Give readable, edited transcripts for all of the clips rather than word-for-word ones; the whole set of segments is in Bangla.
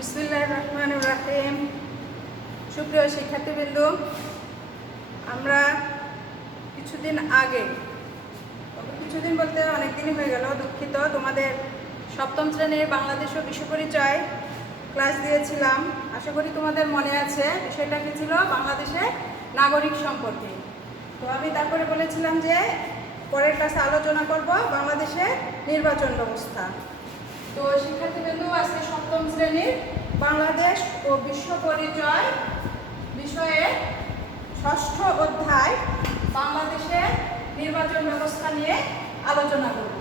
বিসমিল্লাহির রহমানির রহিম। সুপ্রিয় শিক্ষার্থীবৃন্দ, আমরা কিছুদিন বলতে অনেক দিনই হয়ে গেল, দুঃখিত, তোমাদের সপ্তম শ্রেণীর বাংলাদেশ ও বিশ্ব পরিচয় ক্লাস দিয়েছিলাম। আশা করি তোমাদের মনে আছে বিষয়টা কি ছিল, বাংলাদেশের নাগরিক সম্পর্কে। তো আমি তারপরে বলেছিলাম যে পরের ক্লাসে আলোচনা করব বাংলাদেশের নির্বাচন ব্যবস্থা। তো শিক্ষার্থীবৃন্দ, আজকে সপ্তম শ্রেণীর বাংলাদেশ ও বিশ্ব পরিচয় বিষয়ে ষষ্ঠ অধ্যায় বাংলাদেশের নির্বাচন ব্যবস্থা নিয়ে আলোচনা করব।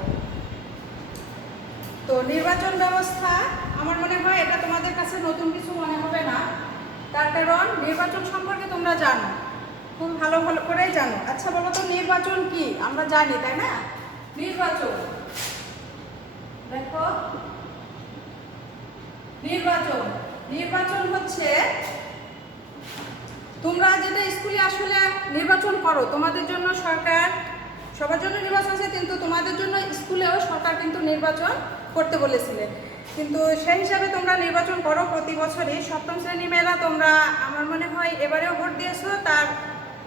তো নির্বাচন ব্যবস্থা আমার মনে হয় এটা তোমাদের কাছে নতুন কিছু মনে হবে না, তার কারণ নির্বাচন সম্পর্কে তোমরা জানো, খুব ভালো করেই জানো। আচ্ছা বলো তো, নির্বাচন কি? আমরা জানি, তাই না? নির্বাচন, দেখো, নির্বাচন হচ্ছে তোমরা যেটা স্কুলে আসলে নির্বাচন করো, তোমাদের জন্য সরকার, সবার জন্য নির্বাচন আছে, কিন্তু তোমাদের জন্য স্কুলেও সরকার কিন্তু নির্বাচন করতে বলেছিলে, কিন্তু সেই হিসাবে তোমরা নির্বাচন করো প্রতি বছরই। সপ্তম শ্রেণী মেয়েরা তোমরা আমার মনে হয় এবারেও ভোট দিয়েছো, তার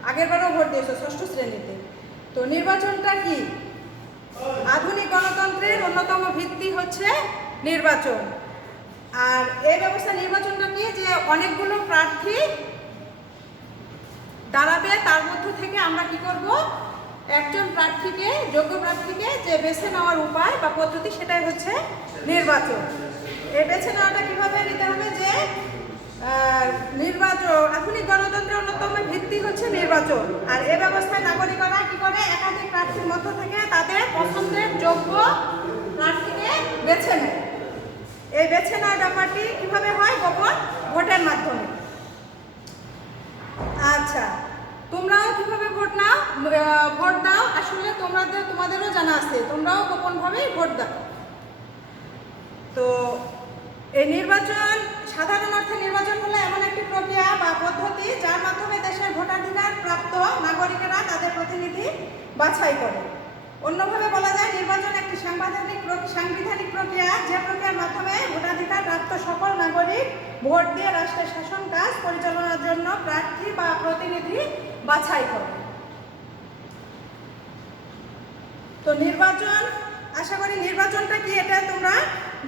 আগের বারেও ভোট দিয়েছো ষষ্ঠ শ্রেণীতে। তো নির্বাচনটা কি? আধুনিক গণতন্ত্রের অন্যতম ভিত্তি হচ্ছে নির্বাচন। আর এই ব্যবস্থা নির্বাচনটা নিয়ে যে অনেকগুলো প্রার্থী দাঁড়াবে, তার মধ্য থেকে আমরা কি করব, একজন প্রার্থীকে, যোগ্য প্রার্থীকে যে বেছে নেওয়ার উপায় বা পদ্ধতি, সেটাই হচ্ছে নির্বাচন। এই বেছে নেওয়াটা কিভাবে নিতে হবে, যে নির্বাচন আধুনিক গণতন্ত্রের অন্যতম ভিত্তি হচ্ছে নির্বাচন। আর এ ব্যবস্থায় নাগরিকরা কি করে, একাধিক প্রার্থীর মধ্য থেকে তাদের পছন্দের যোগ্য প্রার্থীকে বেছে নেয়। এই বেছে নেওয়ার ব্যাপারটি কিভাবে হয়, গোপন ভোটের মাধ্যমে। আচ্ছা, তোমরাও কিভাবে ভোট দাও আসলে তোমাদেরও জানা আছে, তোমরাও গোপনভাবেই ভোট দাও। তো এই নির্বাচন, সাধারণ অর্থে নির্বাচন হলো এমন একটি প্রক্রিয়া বা পদ্ধতি যার মাধ্যমে দেশের ভোটাধিকার প্রাপ্ত নাগরিকেরা তাদের প্রতিনিধি বাছাই করে। অন্যভাবে বলা যায়, নির্বাচন একটি সাংবিধানিক প্রক্রিয়া, যে প্রক্রিয়ার মাধ্যমে ভোটাধিকার প্রাপ্ত সকল নাগরিক ভোট দিয়ে রাষ্ট্রের শাসন কাজ পরিচালনার জন্য প্রার্থী বা প্রতিনিধি বাছাই করে। তো নির্বাচন, আশা করি নির্বাচনটা কি এটা তোমরা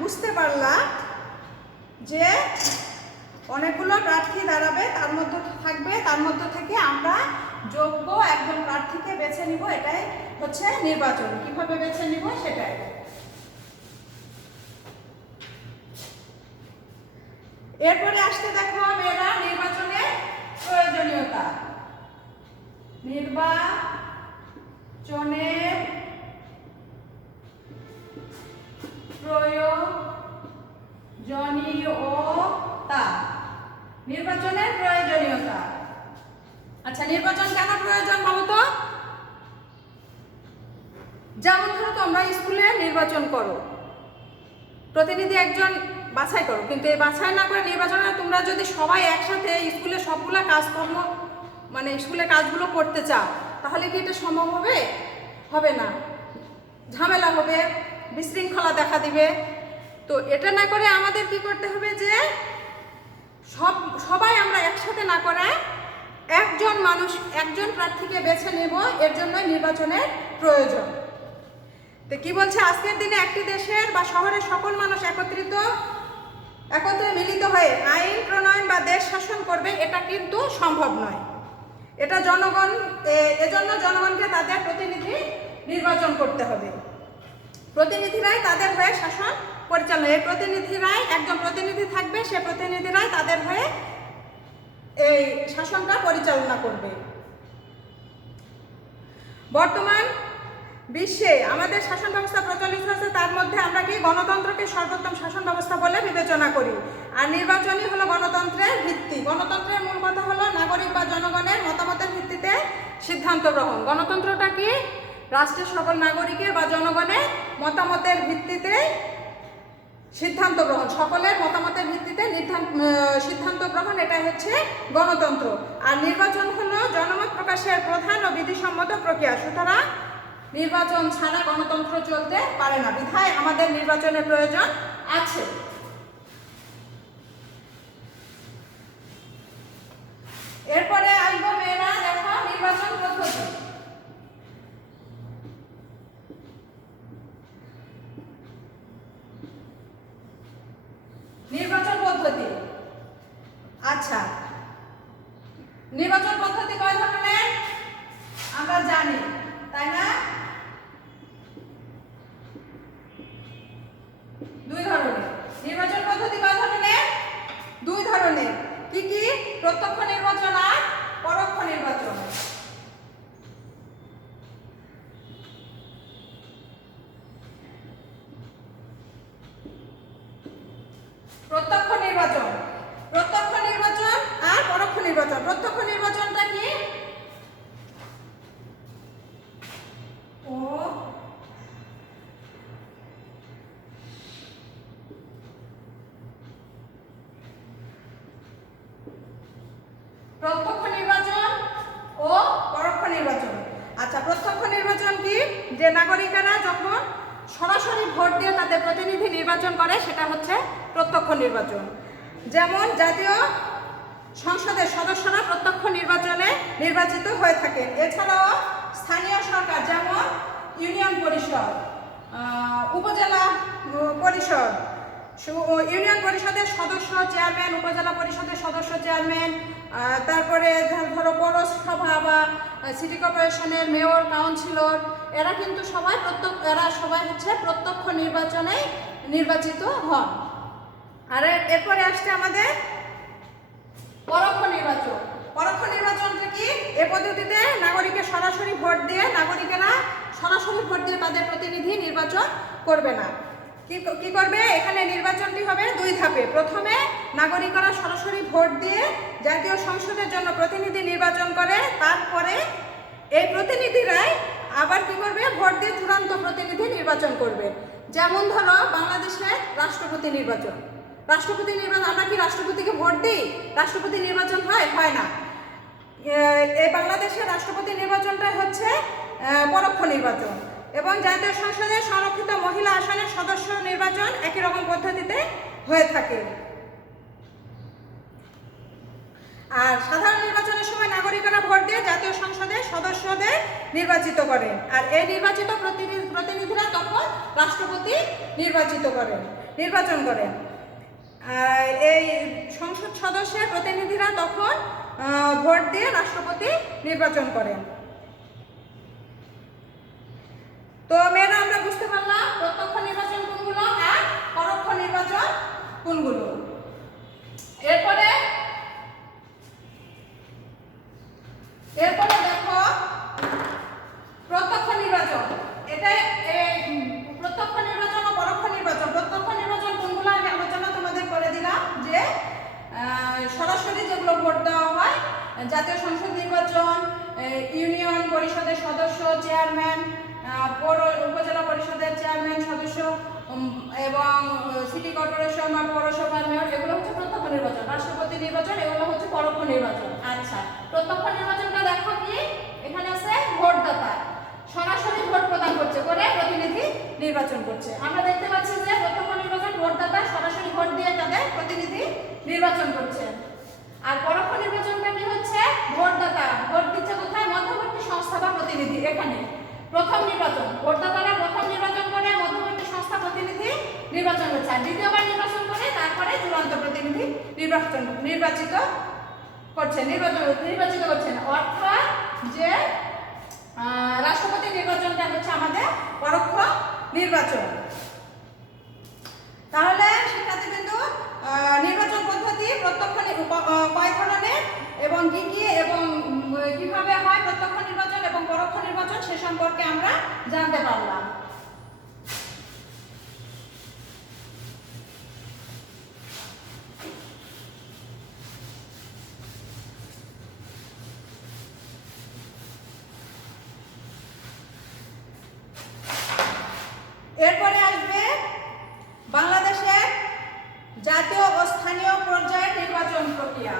বুঝতে পারলা, যে অনেকগুলো প্রার্থী দাঁড়াবে, তার মধ্য থেকে আমরা যোগ্য একজন প্রার্থীকে বেছে নিব, এটাই হচ্ছে নির্বাচন। কিভাবে বেছে নিব সেটাই। এরপরে আসতে দেখো মেয়েরা, নির্বাচনের প্রয়োজনীয়তা। নির্বাচনের প্রয়োজনীয়তা। আচ্ছা, নির্বাচন কেন প্রয়োজন বলো তো? যেমন ধরো, তোমরা স্কুলে নির্বাচন করো, প্রতিনিধি একজন বাছাই করো, কিন্তু এই বাছাই না করে নির্বাচনে তোমরা যদি সবাই একসাথে স্কুলে সবগুলো কাজকর্ম, মানে স্কুলে কাজগুলো করতে চাও, তাহলে কি এটা সম্ভব হবে? হবে না, ঝামেলা হবে, বিশৃঙ্খলা দেখা দিবে। তো এটা না করে আমাদের কি করতে হবে, যে সবাই আমরা একসাথে না করে একজন প্রার্থীকে বেছে নেব, এর জন্য নির্বাচনের প্রয়োজন। তো কি বলছে, আজকের দিনে একটি দেশের বা শহরের সকল মানুষ একত্রে মিলিত হয়ে আইন প্রণয়ন বা দেশ শাসন করবে, এটা কিন্তু সম্ভব নয়। এজন্য জনগণকে তাদের প্রতিনিধি নির্বাচন করতে হবে। প্রতিনিধিরাই তাদের হয়ে শাসন পরিচালনা, এই প্রতিনিধিরাই, একজন প্রতিনিধি থাকবে, সে প্রতিনিধিরাই তাদের হয়ে এই শাসনটা পরিচালনা করবে। বর্তমান বিশ্বে আমাদের শাসন ব্যবস্থা প্রচলিত আছে, তার মধ্যে আমরা কি গণতন্ত্রকে সর্বোত্তম শাসন ব্যবস্থা বলে বিবেচনা করি। আর নির্বাচনই হলো গণতন্ত্রের ভিত্তি। গণতন্ত্রের মূল কথা হলো নাগরিক বা জনগণের মতামতের ভিত্তিতে সিদ্ধান্ত গ্রহণ। গণতন্ত্রটা কি? রাষ্ট্রের সকল নাগরিকের বা জনগণের মতামতের ভিত্তিতে সিদ্ধান্ত গ্রহণ, সকলের মতামতের ভিত্তিতে সিদ্ধান্ত গ্রহণ, এটাই হচ্ছে গণতন্ত্র। আর নির্বাচন হলো জনমত প্রকাশের প্রধান ও বিধিসম্মত প্রক্রিয়া। সুতরাং নির্বাচন ছাড়া গণতন্ত্র চলতে পারে না, বিধায় আমাদের নির্বাচনের প্রয়োজন আছে। এরপরে আসবো মেয়েরা, দেখো নির্বাচন পদ্ধতি। নির্বাচন পদ্ধতি, আচ্ছা নির্বাচন পদ্ধতি কয় ধরনের আমরা জানি, তাই না? দুই ধরনের। নির্বাচন পদ্ধতি কয় ধরনের? দুই ধরনের। কি কি? প্রত্যক্ষ নির্বাচন আর পরোক্ষ নির্বাচন। প্রত্যক্ষ নির্বাচন, প্রত্যক্ষ নির্বাচন আর পরোক্ষ নির্বাচন। প্রত্যক্ষ নির্বাচনটা কি? ও প্রত্যক্ষ নির্বাচন ও পরোক্ষ নির্বাচন। আচ্ছা, প্রত্যক্ষ নির্বাচন কি? যে নাগরিকেরা যখন সরাসরি ভোট দিয়ে তাদের প্রতিনিধি নির্বাচন করে সেটা হচ্ছে প্রত্যক্ষ নির্বাচন। যেমন জাতীয় সংসদের সদস্যরা প্রত্যক্ষ নির্বাচনে নির্বাচিত হয়ে থাকেন। এছাড়াও স্থানীয় সরকার যেমন ইউনিয়ন পরিষদ, উপজেলা পরিষদ, ইউনিয়ন পরিষদের সদস্য চেয়ারম্যান, উপজেলা পরিষদের সদস্য চেয়ারম্যান, তারপরে ধরো পৌরসভা বা সিটি কর্পোরেশনের মেয়র, কাউন্সিলর, এরা কিন্তু সবাই হচ্ছে প্রত্যক্ষ নির্বাচনে নির্বাচিত হন। আর এরপরে আসছে আমাদের পরোক্ষ নির্বাচন। পরোক্ষ নির্বাচনটা কি? এ পদ্ধতিতে নাগরিকেরা সরাসরি ভোট দিয়ে তাদের প্রতিনিধি নির্বাচন করবে না। কি করবে? এখানে নির্বাচনটি হবে দুই ধাপে। প্রথমে নাগরিকরা সরাসরি ভোট দিয়ে জাতীয় সংসদের জন্য প্রতিনিধি নির্বাচন করে, তারপরে এই প্রতিনিধিরাই আবার কি করবে? ভোট দিয়ে চূড়ান্ত প্রতিনিধি নির্বাচন করবে। যেমন ধরো বাংলাদেশের রাষ্ট্রপতি নির্বাচন। আমরা কি রাষ্ট্রপতিকে ভোট দিই? রাষ্ট্রপতি নির্বাচন হয় না। এই বাংলাদেশের রাষ্ট্রপতি নির্বাচনটা হচ্ছে পরোক্ষ নির্বাচন। এবং জাতীয় সংসদের সংরক্ষিত মহিলা আসনের সদস্য নির্বাচন একই রকম পদ্ধতিতে হয়ে থাকে। আর সাধারণ নির্বাচনের সময় নাগরিকরা ভোট দিয়ে জাতীয় সংসদের সদস্যদের নির্বাচিত করেন। আর এই নির্বাচিত প্রতিনিধিরা তখন রাষ্ট্রপতি নির্বাচন করেন। এই সংসদ সদস্যের প্রতিনিধিরা তখন ভোট দিয়ে রাষ্ট্রপতি নির্বাচন করেন। তো মেয়েরা আমরা বুঝতে পারলাম প্রত্যক্ষ নির্বাচন কোনগুলো আর পরোক্ষ নির্বাচন কোনগুলো। এরপরে দেখো প্রত্যক্ষ নির্বাচন। এটাই প্রত্যক্ষ নির্বাচন ও পরোক্ষ নির্বাচন। প্রত্যক্ষ নির্বাচন কোনগুলো আমি আলোচনা তোমাদের করে দিলাম, যে সরাসরি যেগুলো ভোট দেওয়া হয়, জাতীয় সংসদ নির্বাচন, ইউনিয়ন পরিষদের সদস্য চেয়ারম্যান, উপজেলা পরিষদের চেয়ারম্যান সদস্য এবং সিটি কর্পোরেশন বা পৌরসভার মেয়র, এগুলো হচ্ছে প্রত্যক্ষ নির্বাচন। রাষ্ট্রপতি নির্বাচন, এগুলো হচ্ছে পরোক্ষ নির্বাচন। আচ্ছা, প্রত্যক্ষ নির্বাচনটা দেখো কি? এখানে আছে ভোটদাতা সরাসরি ভোট প্রদান করছে, করে প্রতিনিধি নির্বাচন করছে। আমরা দেখতে পাচ্ছি যে প্রত্যক্ষ নির্বাচন ভোটদাতা সরাসরি ভোট দিয়ে তাদের প্রতিনিধি নির্বাচন করছে। আর পরোক্ষ নির্বাচনটা কি হচ্ছে? ভোটদাতা ভোট দিচ্ছে কোথায়? মধ্যবর্তী সংস্থা বা প্রতিনিধি। এখানে প্রথম নির্বাচন, ভোটদাতারা প্রথম নির্বাচন করে মধ্যবর্তী সংস্থা প্রতিনিধি নির্বাচন করছে, আর দ্বিতীয়বার নির্বাচন করে তারপরে চূড়ান্ত প্রতিনিধি নির্বাচিত করছেন। অর্থাৎ যে রাষ্ট্রপতি নির্বাচনটা হচ্ছে আমাদের পরোক্ষ নির্বাচন। তাহলে শিক্ষার্থীবৃন্দ, নির্বাচন পদ্ধতি প্রত্যক্ষ কয় ধরনের এবং কি কি এবং কিভাবে হয় প্রত্যক্ষ নির্বাচন এবং পরোক্ষ নির্বাচন সে সম্পর্কে আমরা জানতে পারলাম। এরপরে আসবে বাংলাদেশের জাতীয় ও স্থানীয় পর্যায়ের নির্বাচন প্রক্রিয়া।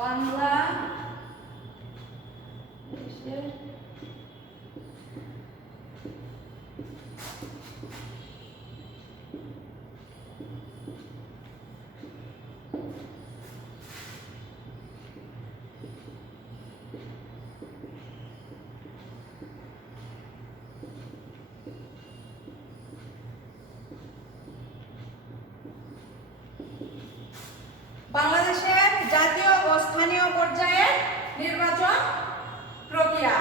বাংলাদেশের স্থানীয় পর্যায়ের নির্বাচন প্রক্রিয়া।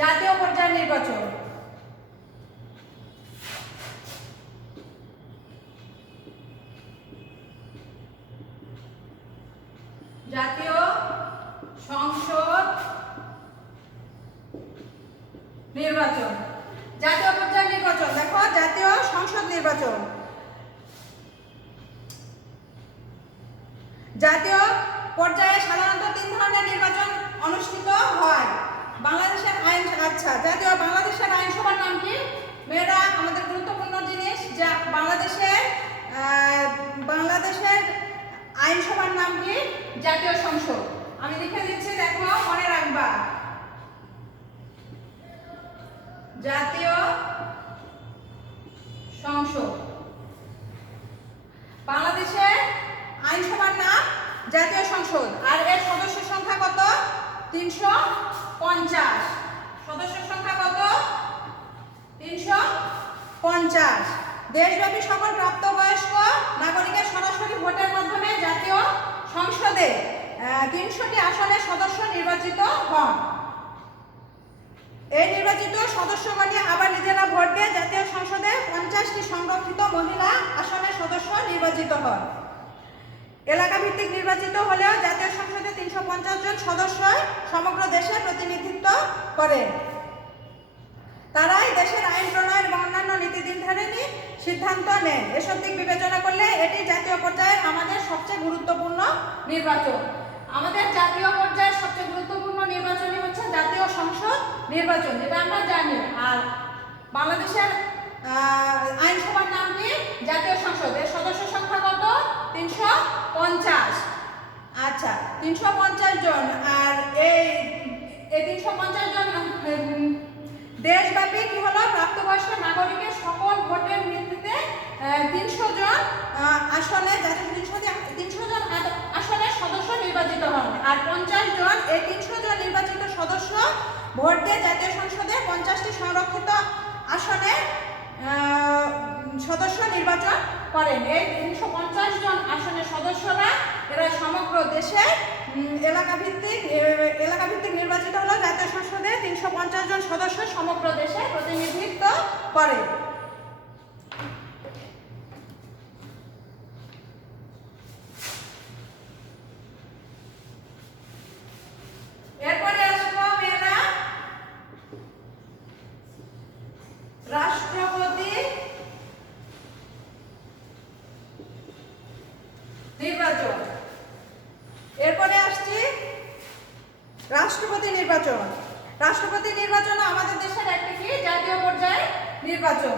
জাতীয় পর্যায়ের নির্বাচন। জাতীয় সংসদ নির্বাচন। জাতীয় পর্যায়ের নির্বাচন, দেখো জাতীয় সংসদ নির্বাচন। জাতীয় পর্যায়ে সাধারণত 3 ধরনের নির্বাচন অনুষ্ঠিত হয়। বাংলাদেশের আইন, আচ্ছা জাতীয় বাংলাদেশের আইনসভার নাম কি? মেয়েরা আমাদের গুরুত্বপূর্ণ জিনিস, যা বাংলাদেশের আইনসভার নাম কি? জাতীয় সংসদ। আমি লিখে দিচ্ছি, দেখো মনে রাখবা। জাতীয় সংসদ, বাংলাদেশের আইনসভার নাম জাতীয় সংসদ। আর এর সদস্য সংখ্যা কত? 350। সদস্য সংখ্যা কত? 350। দেশব্যাপী সকল প্রাপ্তবয়স্ক নাগরিকের সরাসরি ভোটের মাধ্যমে জাতীয় সংসদে 300টি আসনের সদস্য নির্বাচিত হন। এই নির্বাচিত সদস্যগণ আবার নিজেরা ভোট দিয়ে জাতীয় সংসদে 50টি সংরক্ষিত মহিলা আসনের সদস্য নির্বাচিত হন। এলাকা ভিত্তিক নির্বাচিত হলেও জাতীয় সংসদে 350 জন সদস্য সমগ্র দেশে প্রতিনিধিত্ব করে। তারাই দেশের আইন প্রণয়ন এবং অন্যান্য নীতি নির্ধারণী সিদ্ধান্ত নেন। এসব দিক বিবেচনা করলে এটি জাতীয় পর্যায়ের আমাদের সবচেয়ে গুরুত্বপূর্ণ নির্বাচন। আমাদের জাতীয় পর্যায়ের সবচেয়ে গুরুত্বপূর্ণ নির্বাচনই হচ্ছে জাতীয় সংসদ নির্বাচন, যেটা আমরা জানি। আর বাংলাদেশের আইনসভার নাম কি? জাতীয় সংসদ। এর সদস্য সংখ্যা কত? 350। আচ্ছা, 350 জন। আর এই 350 জন দেশব্যাপী কি হলো? প্রাপ্তবয়স্ক নাগরিকের সকল ভোটের ভিত্তিতে 300 জন আসনে, জাতীয় 300 জন আসনের সদস্য নির্বাচিত হন। আর 50 জন, এই 300 জন নির্বাচিত সদস্য ভোট দিয়ে জাতীয় সংসদে 50টি সংরক্ষিত আসনের সদস্য নির্বাচন করেন। এই 350 জন আসনের সদস্যরা এরা সমগ্র দেশে এলাকা ভিত্তিক নির্বাচিত হলো। জাতীয় সংসদে 350 জন সদস্য সমগ্র দেশে প্রতিনিধিত্ব করে। এরপরে আসবো মেয়েরা রাষ্ট্রপতি নির্বাচন। এরপরে আসছি রাষ্ট্রপতি নির্বাচন। রাষ্ট্রপতি নির্বাচন আমাদের দেশের একটি কি? জাতীয় পর্যায়ে নির্বাচন।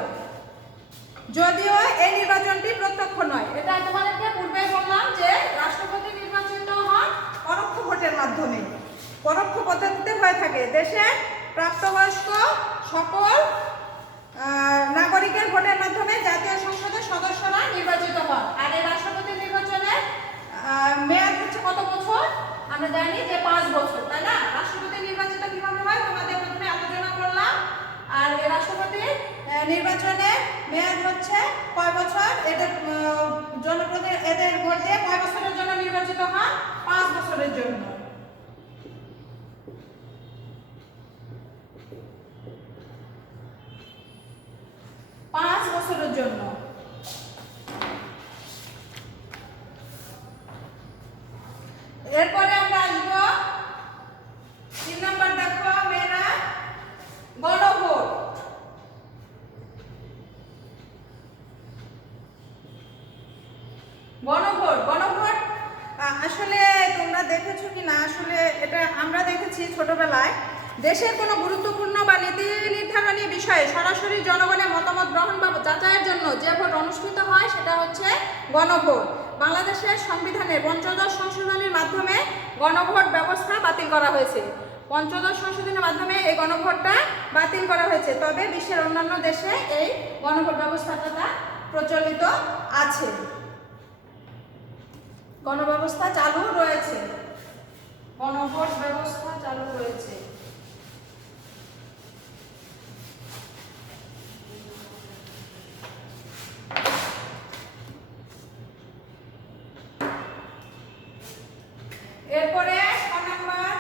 যদিও এই নির্বাচনটি প্রত্যক্ষ নয়। এটা তোমাদেরকে পূর্বে বললাম যে রাষ্ট্রপতি নির্বাচিত হন পরোক্ষ ভোটের মাধ্যমে, পরোক্ষ পদ্ধতিতে হয়ে থাকে। দেশের প্রাপ্তবয়স্ক সকল নাগরিকের ভোটের মাধ্যমে জাতীয় সংসদের সদস্যরা নির্বাচিত হন। আর এই রাষ্ট্রপতি নির্বাচনের মেয়াদ হচ্ছে কত বছর? আমরা জানি যে 5 বছর, তাই না? রাষ্ট্রপতি নির্বাচিত কিভাবে হয় তোমাদের প্রথমে আলোচনা করলাম। আর এই রাষ্ট্রপতি নির্বাচনের মেয়াদ হচ্ছে কয় বছর? এদের এদের ভোট দিয়ে কয় বছরের জন্য নির্বাচিত হন? 5 বছরের জন্য। জন্য। এরপরে আমরা আসবো 3 নম্বর, দেখো মেয়েরা গণভোট। গণভোট আসলে তোমরা দেখেছো কি না? আসলে এটা আমরা দেখেছি ছোটবেলায়। দেশের কোনো গুরুত্বপূর্ণ বা নীতি নির্ধারণী বিষয়ে সরাসরি জনগণের মতামত গ্রহণ বা যাচাইয়ের জন্য যে ভোট অনুষ্ঠিত হয় সেটা হচ্ছে গণভোট। বাংলাদেশের সংবিধানের ৫ম সংশোধনীর মাধ্যমে গণভোট ব্যবস্থা বাতিল করা হয়েছে। ৫ম সংশোধনীর মাধ্যমে এই গণভোটটা বাতিল করা হয়েছে। তবে বিশ্বের অন্যান্য দেশে এই গণভোট ব্যবস্থাটা প্রচলিত আছে। গণব্যবস্থা চালু রয়েছে, গণভোট ব্যবস্থা চালু রয়েছে। এরপরে ছ নাম্বার,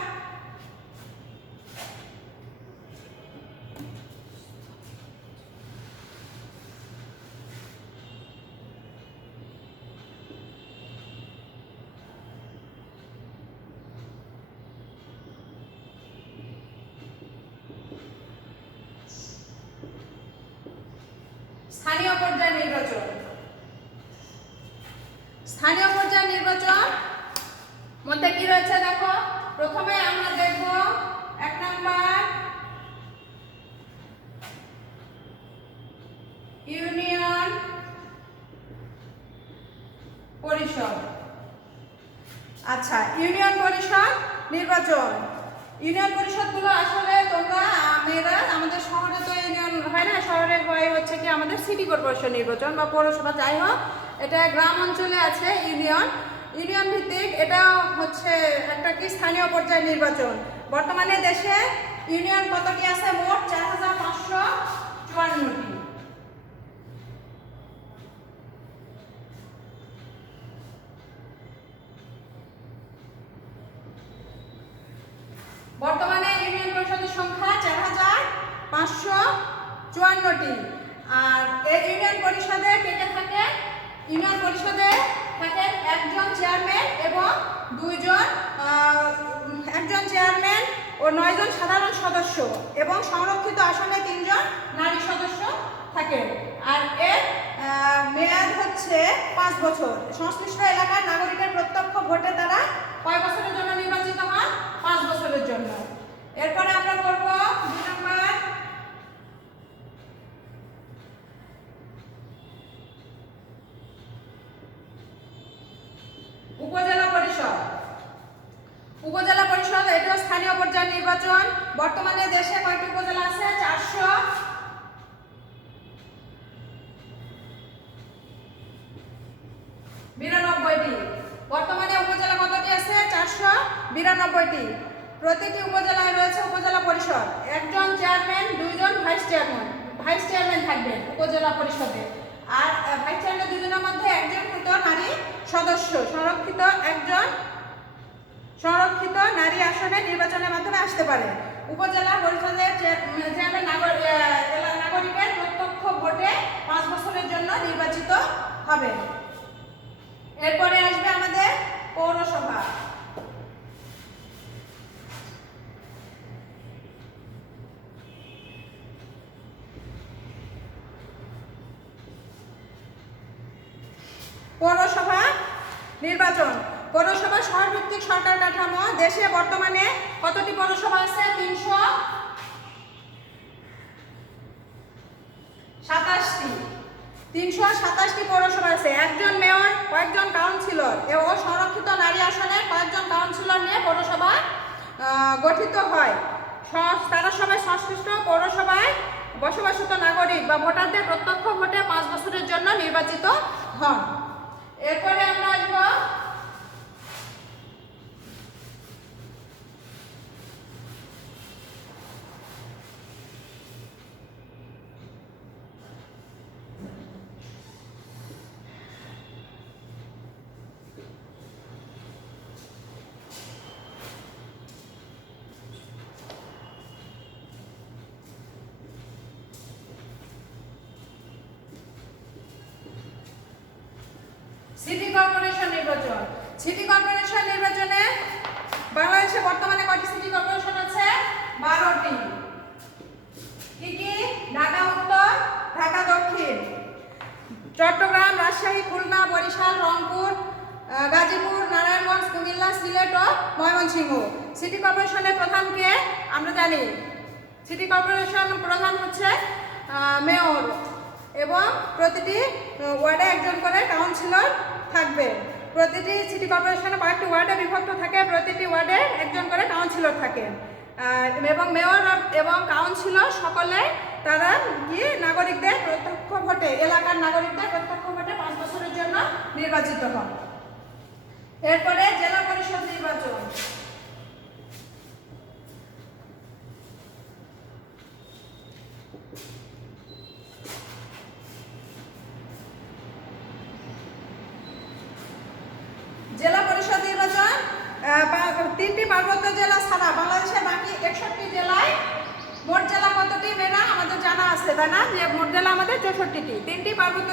স্থানীয় পর্যায়ে নির্বাচন। স্থানীয় পর্যায়ে নির্বাচন মধ্যে কি রয়েছে দেখো, প্রথমে আমরা দেখব 1 নাম্বার ইউনিয়ন পরিষদ। আচ্ছা, ইউনিয়ন পরিষদ নির্বাচন। ইউনিয়ন পরিষদগুলো আসলে তোমরা মেয়েরা, আমাদের শহরে তো ইউনিয়ন হয় না, শহরে হয় হচ্ছে কি আমাদের সিটি কর্পোরেশন নির্বাচন বা পৌরসভা, যাই হোক এটা গ্রাম অঞ্চলে আছে ইউনিয়ন, ইউনিয়ন ভিত্তিক। এটা হচ্ছে একটা কি স্থানীয় পর্যায়ে নির্বাচন। বর্তমানে দেশে ইউনিয়ন কতটি আছে? মোট 4554টি। বর্তমানে ইউনিয়ন পরিষদের সংখ্যা 4554টি। আর এই ইউনিয়ন পরিষদে কে কে থাকে? ইউনিয়ন পরিষদে থাকেন একজন চেয়ারম্যান এবং একজন চেয়ারম্যান ও 9 জন সাধারণ সদস্য, এবং সংরক্ষিত আসনে 3 জন নারী সদস্য থাকেন। আর এর মেয়াদ হচ্ছে 5 বছর। সংশ্লিষ্ট এলাকার নাগরিকের প্রত্যক্ষ ভোটে তারা কয় বছরের জন্য নির্বাচিত হন? 5 বছরের জন্য। এরপরে আমরা করব 2 নাম্বার উপজেলা পরিষদ। উপজেলা পরিষদ এটাও স্থানীয় পর্যায়ে নির্বাচন। বর্তমানে দেশে কয়টি উপজেলা আছে? 492টি। বর্তমানে উপজেলা কতটি আছে? 492টি। প্রতিটি উপজেলায় রয়েছে উপজেলা পরিষদ, একজন চেয়ারম্যান, 2 জন ভাইস চেয়ারম্যান থাকবেন উপজেলা পরিষদে। আর ভাইস চেয়ারম্যান 2 জনের মধ্যে একজন হতো নারী সদস্য। সংরক্ষিত নারী আসনে নির্বাচনের মাধ্যমে আসতে পারে। উপজেলা পরিষদের চেয়ারম্যান নাগরিকের প্রত্যক্ষ ভোটে 5 বছরের জন্য নির্বাচিত হবে। এরপরে আসবে আমাদের পৌরসভা। পৌরসভা নির্বাচন। পৌরসভা শহরভিত্তিক সরকার কাঠামো। দেশে বর্তমানে কতটি পৌরসভা আছে? 327টি পৌরসভা আছে। একজন মেয়র, কয়েকজন কাউন্সিলর ও সংরক্ষিত নারী আসনে কয়েকজন কাউন্সিলর নিয়ে পৌরসভা গঠিত হয়। তারা সবাই সংশ্লিষ্ট পৌরসভায় বসবাসরত নাগরিক বা ভোটারদের প্রত্যক্ষ ভোটে 5 বছরের জন্য নির্বাচিত হন। এরপরে আমরা আসব সিটি কর্পোরেশন নির্বাচন। সিটি কর্পোরেশন নির্বাচনে বাংলাদেশে বর্তমানে কয়টি সিটি কর্পোরেশন আছে? 12টি। কি কি? ঢাকা উত্তর, ঢাকা দক্ষিণ, চট্টগ্রাম, রাজশাহী, খুলনা, বরিশাল, রংপুর, গাজীপুর, নারায়ণগঞ্জ, কুমিল্লা, সিলেট ও ময়মনসিংহ। সিটি কর্পোরেশনের প্রধান কে? আমরা জানি সিটি কর্পোরেশন প্রধান হচ্ছে মেয়র, এবং প্রতিটি ওয়ার্ডে একজন করে কাউন্সিলর থাকবে। প্রতিটি সিটি কর্পোরেশনে কয়েকটি ওয়ার্ডে বিভক্ত থাকে, প্রতিটি ওয়ার্ডে একজন করে কাউন্সিলর থাকেন। এবং মেয়র এবং কাউন্সিলর সকলে তারা কি নাগরিকদের প্রত্যক্ষ ভোটে, এলাকার নাগরিকদের প্রত্যক্ষ ভোটে 5 বছরের জন্য নির্বাচিত হন। এরপরে জেলা পরিষদ নির্বাচন। জেলা পরিষদ নির্বাচন 3টি পার্বত্য জেলা ছাড়া বাংলাদেশের বাকি 61টি জেলায় মোট জেলা কতটি মেয়েরা আমাদের জানা আছে, তাই না? যে মোট জেলা আমাদের 64টি। 3টি পার্বত্য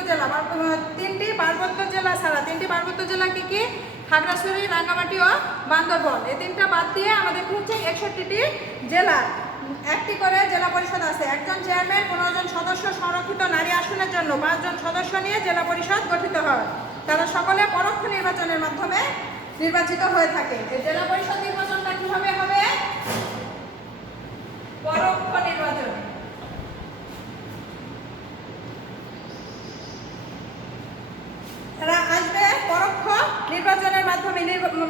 জেলা ছাড়া 3টি পার্বত্য জেলা কি কি? খাগড়াছড়ি, রাঙ্গামাটি ও বান্দরবন। এই 3টা বাদ দিয়ে আমাদের হচ্ছে 61টি জেলা। একটি করে জেলা পরিষদ আছে। একজন চেয়ারম্যান, 15 জন সদস্য, সংরক্ষিত নারী আসনের জন্য 5 জন সদস্য নিয়ে জেলা পরিষদ গঠিত হয়। তারা সকলে পরোক্ষ নির্বাচনের মাধ্যমে নির্বাচিত হয়ে থাকে। এই জেলা পরিষদ নির্বাচনটা কিভাবে হবে? পরোক্ষ নির্বাচন। তারা আসবে পরোক্ষ নির্বাচনের মাধ্যমে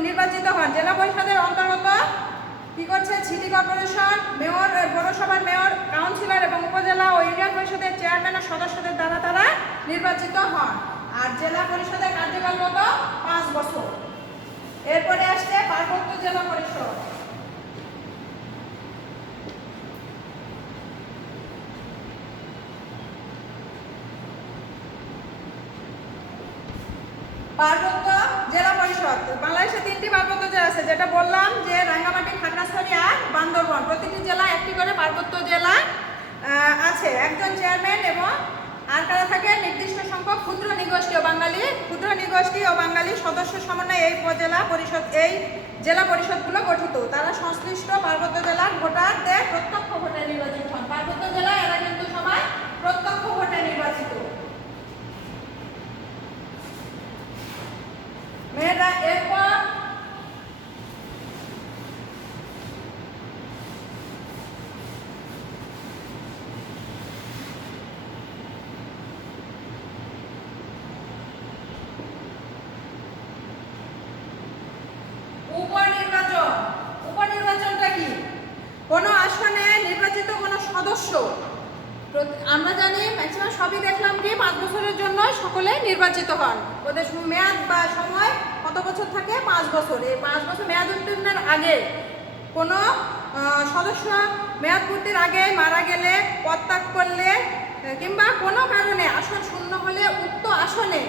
নির্বাচিত হন। জেলা পরিষদের অন্তর্গত কি করছে? সিটি কর্পোরেশন, মেয়র, পৌরসভার মেয়র, কাউন্সিলর এবং উপজেলা ও ইউনিয়ন পরিষদের চেয়ারম্যান ও সদস্যদের দ্বারা তারা নির্বাচিত হন। আর জেলা পরিষদের কার্যকাল কত? 5 বছর। এরপরে আসছে পার্বত্য জেলা পরিষদ। পার্বত্য জেলা পরিষদ বাংলাদেশে 3টি পার্বত্য জেলা আছে, যেটা বললাম যে রাঙ্গামাটি, খাগড়াছড়ি আর বান্দরবন। প্রতিটি জেলা একটি করে পার্বত্য জেলা আছে। একজন চেয়ারম্যান এবং আর কারা থাকে? নির্দিষ্ট সংখ্যক ক্ষুদ্র নিগোষ্ঠী ও বাঙালি সদস্য সমন্বয়ে এই জেলা পরিষদগুলো গঠিত। তারা সংশ্লিষ্ট পার্বত্য জেলার ভোটারদের প্রত্যক্ষ ভোটে নির্বাচিত হন। পার্বত্য জেলা এরা কিন্তু সবাই প্রত্যক্ষ ভোটে নির্বাচিত। মেয়েরা এরপর উপনির্বাচনটা কি? কোনো আসনে নির্বাচিত কোনো সদস্য, আমরা জানি ম্যাক্সিমাম সবই দেখলাম কি 5 বছরের জন্য সকলে নির্বাচিত হন। ওদের মেয়াদ বা সময় কত বছর থাকে? 5 বছর। এই 5 বছর মেয়াদ উত্তীর্ণের আগে কোনো সদস্য মেয়াদ পূর্তির আগে মারা গেলে, পদত্যাগ করলে কিংবা কোনো কারণে আসন শূন্য হলে উক্ত আসনে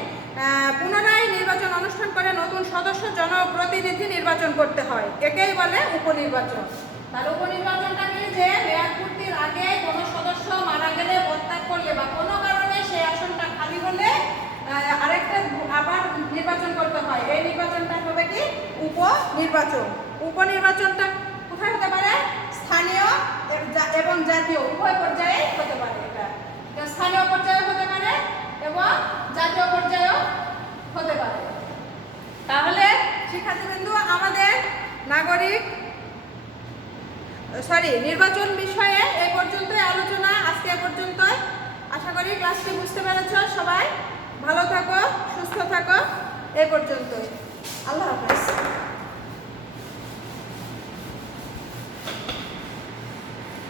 পুনরায় নির্বাচন অনুষ্ঠান করে নতুন সদস্য জনপ্রতিনিধি নির্বাচন করতে হয়। একেই বলে উপনির্বাচন। তার উপনির্বাচনটা কি? যে মেয়াদ পূর্তির আগে কোনো সদস্য মারা গেলে, পদত্যাগ করলে বা কোনো কারণে সেই আসনটা খালি হলে আরেকটা আবার নির্বাচন করতে হয়। এই নির্বাচনটা হবে কি? উপনির্বাচন। উপনির্বাচনটা কোথায় হতে পারে? স্থানীয় এবং জাতীয় উভয় পর্যায়ে হতে পারে। এটা স্থানীয় পর্যায়ে হতে পারে এবং জাতীয় পর্যায়েও হতে পারে। তাহলে শিক্ষার্থীবৃন্দ, আমাদের নির্বাচন বিষয়ে এই পর্যন্তই আলোচনা। আজকে এ পর্যন্তই। আশা করি ক্লাসটি বুঝতে পেরেছ। সবাই ভালো থাকো, সুস্থ থাকো। এই পর্যন্তই। আল্লাহ হাফেজ।